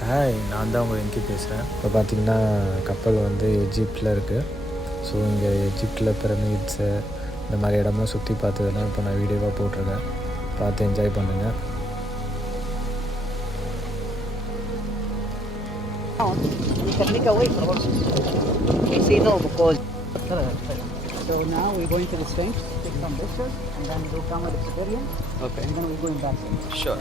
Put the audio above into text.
ஹாய், நான் தான் உங்கள் வெங்கி பேசுகிறேன். இப்போ பார்த்தீங்கன்னா கப்பல் வந்து எஜிப்டில் இருக்குது. ஸோ இங்கே எஜிப்டில் பிரமிட்ஸு இந்த மாதிரி இடம்லாம் சுற்றி பார்த்ததெல்லாம் இப்போ நான் வீடியோவாக போட்டிருக்கேன். பார்த்து என்ஜாய் பண்ணுங்கள். You can make a way for horses. They say no because. So now we're going to the Sphinx, take some pictures, and then we'll come with the pavilion. Okay. And then we're going back. Sure.